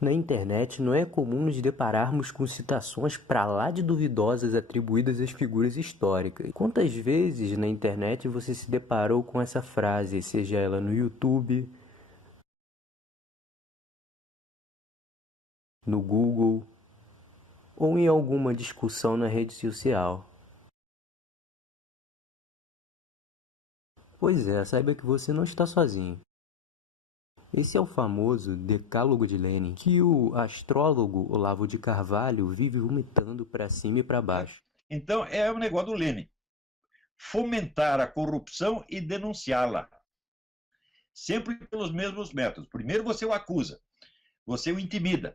Na internet não é comum nos depararmos com citações pra lá de duvidosas atribuídas às figuras históricas. Quantas vezes na internet você se deparou com essa frase, seja ela no YouTube, no Google ou em alguma discussão na rede social? Pois é, saiba que você não está sozinho. Esse é o famoso Decálogo de Lenin, que o astrólogo Olavo de Carvalho vive vomitando para cima e para baixo. Então, é o negócio do Lenin. Fomentar a corrupção e denunciá-la. Sempre pelos mesmos métodos. Primeiro você o acusa, você o intimida,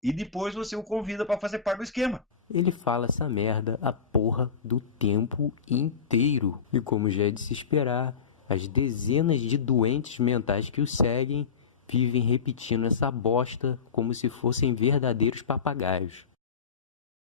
e depois você o convida para fazer parte do esquema. Ele fala essa merda a porra do tempo inteiro. E como já é de se esperar, as dezenas de doentes mentais que o seguem vivem repetindo essa bosta como se fossem verdadeiros papagaios.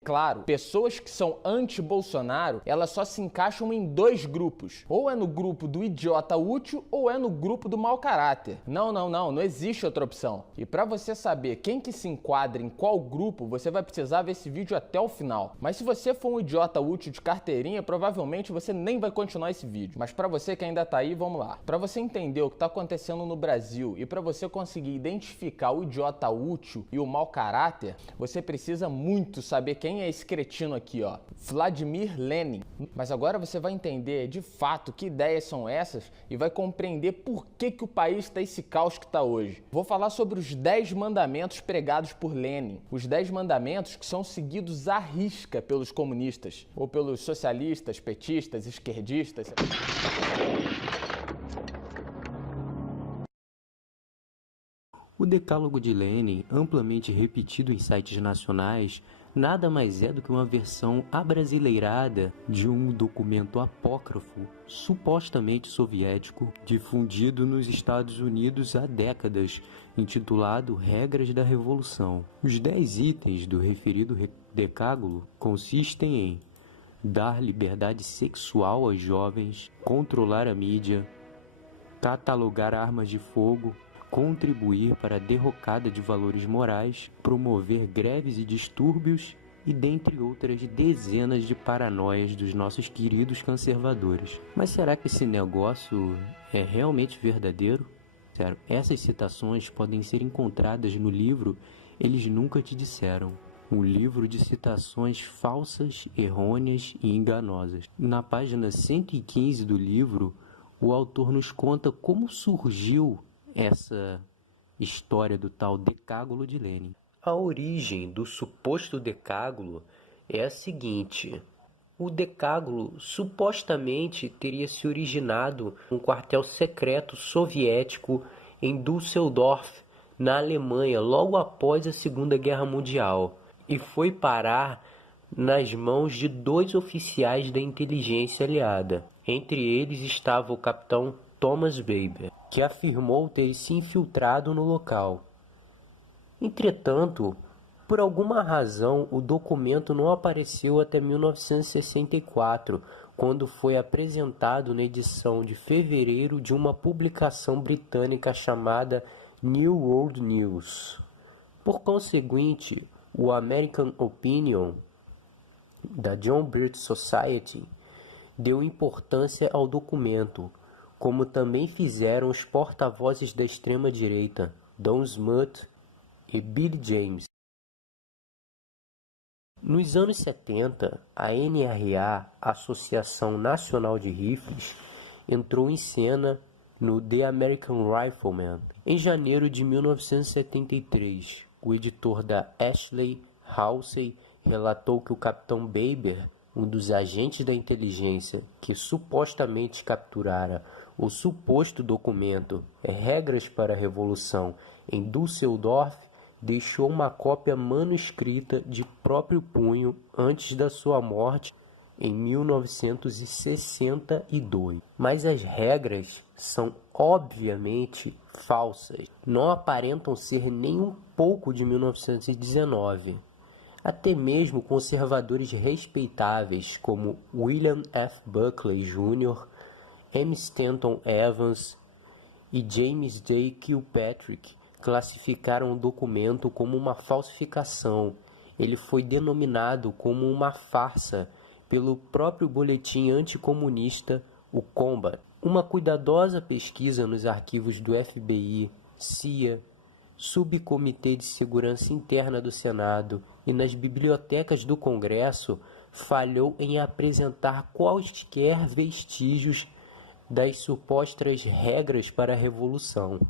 Claro, pessoas que são anti-Bolsonaro, elas só se encaixam em dois grupos. Ou é no grupo do idiota útil ou é no grupo do mau caráter. Não existe outra opção. E para você saber quem que se enquadra em qual grupo, você vai precisar ver esse vídeo até o final. Mas se você for um idiota útil de carteirinha, provavelmente você nem vai continuar esse vídeo. Mas para você que ainda tá aí, vamos lá. Para você entender o que tá acontecendo no Brasil e para você conseguir identificar o idiota útil e o mau caráter, você precisa muito saber quem é esse cretino aqui, ó, Vladimir Lenin. Mas agora você vai entender de fato que ideias são essas e vai compreender por que o país está esse caos que está hoje. Vou falar sobre os 10 mandamentos pregados por Lenin. Os 10 mandamentos que são seguidos à risca pelos comunistas, ou pelos socialistas, petistas, esquerdistas. O Decálogo de Lenin, amplamente repetido em sites nacionais, nada mais é do que uma versão abrasileirada de um documento apócrifo, supostamente soviético, difundido nos Estados Unidos há décadas, intitulado Regras da Revolução. Os 10 itens do referido decálogo consistem em dar liberdade sexual aos jovens, controlar a mídia, catalogar armas de fogo, contribuir para a derrocada de valores morais, promover greves e distúrbios e dentre outras dezenas de paranoias dos nossos queridos conservadores. Mas será que esse negócio é realmente verdadeiro? Sério, essas citações podem ser encontradas no livro Eles Nunca Te Disseram, um livro de citações falsas, errôneas e enganosas. Na página 115 do livro, o autor nos conta como surgiu essa história do tal Decálogo de Lenin. A origem do suposto Decálogo é a seguinte: o Decálogo supostamente teria se originado em um quartel secreto soviético em Düsseldorf, na Alemanha, logo após a Segunda Guerra Mundial, e foi parar nas mãos de 2 oficiais da inteligência aliada. Entre eles estava o capitão Thomas Weber, que afirmou ter se infiltrado no local. Entretanto, por alguma razão, o documento não apareceu até 1964, quando foi apresentado na edição de fevereiro de uma publicação britânica chamada New World News. Por conseguinte, o American Opinion, da John Birch Society, deu importância ao documento, como também fizeram os porta-vozes da extrema-direita, Don Smuts e Billy James. Nos anos 70, a NRA, Associação Nacional de Rifles, entrou em cena no The American Rifleman. Em janeiro de 1973, o editor da Ashley Halsey relatou que o capitão Weber, um dos agentes da inteligência que supostamente capturara o suposto documento Regras para a Revolução em Düsseldorf, deixou uma cópia manuscrita de próprio punho antes da sua morte em 1962. Mas as regras são obviamente falsas. Não aparentam ser nem um pouco de 1919. Até mesmo conservadores respeitáveis como William F. Buckley Jr., M. Stanton Evans e James J. Kilpatrick classificaram o documento como uma falsificação. Ele foi denominado como uma farsa pelo próprio boletim anticomunista, o Combat. Uma cuidadosa pesquisa nos arquivos do FBI, CIA, Subcomitê de Segurança Interna do Senado e nas bibliotecas do Congresso falhou em apresentar quaisquer vestígios das supostas regras para a Revolução.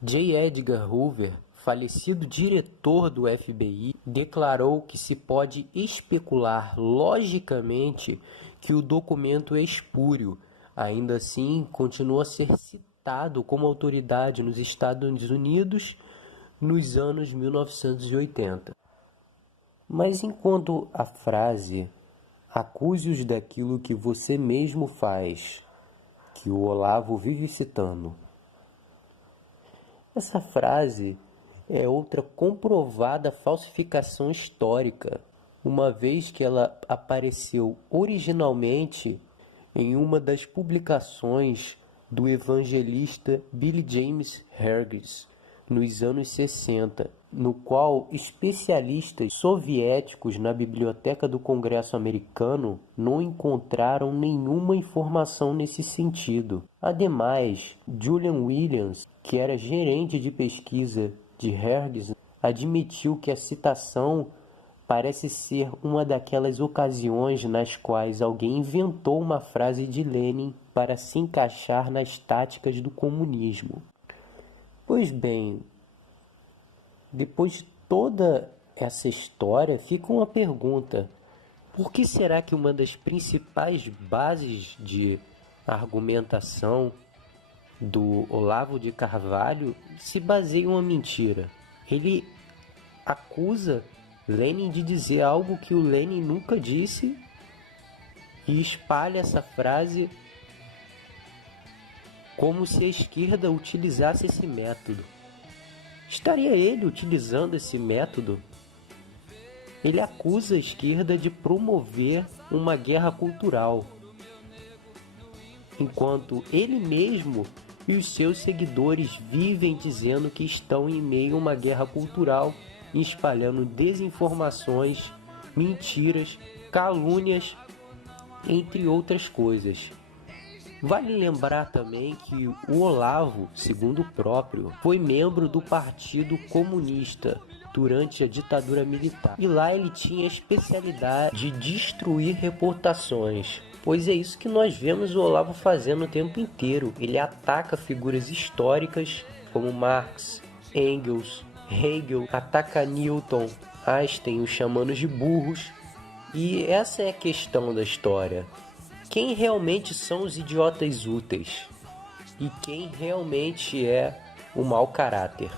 J. Edgar Hoover, falecido diretor do FBI, declarou que se pode especular logicamente que o documento é espúrio. Ainda assim, continua a ser citado como autoridade nos Estados Unidos nos anos 1980. Mas enquanto a frase "acuse-os daquilo que você mesmo faz", que o Olavo vive citando, essa frase é outra comprovada falsificação histórica, uma vez que ela apareceu originalmente em uma das publicações do evangelista Billy James Hargis, nos anos 60, no qual especialistas soviéticos na biblioteca do Congresso americano não encontraram nenhuma informação nesse sentido. Ademais, Julian Williams, que era gerente de pesquisa de Hargis, admitiu que a citação parece ser uma daquelas ocasiões nas quais alguém inventou uma frase de Lenin para se encaixar nas táticas do comunismo. Pois bem, depois de toda essa história, fica uma pergunta: por que será que uma das principais bases de argumentação do Olavo de Carvalho se baseia em uma mentira? Ele acusa Lenin de dizer algo que o Lenin nunca disse e espalha essa frase como se a esquerda utilizasse esse método. Estaria ele utilizando esse método? Ele acusa a esquerda de promover uma guerra cultural, enquanto ele mesmo e os seus seguidores vivem dizendo que estão em meio a uma guerra cultural, espalhando desinformações, mentiras, calúnias, entre outras coisas. Vale lembrar também que o Olavo, segundo o próprio, foi membro do Partido Comunista durante a ditadura militar. E lá ele tinha a especialidade de destruir reputações. Pois é isso que nós vemos o Olavo fazendo o tempo inteiro. Ele ataca figuras históricas como Marx, Engels, Hegel, ataca Newton, Einstein, os chamando de burros. E essa é a questão da história. Quem realmente são os idiotas úteis? E quem realmente é o mau caráter?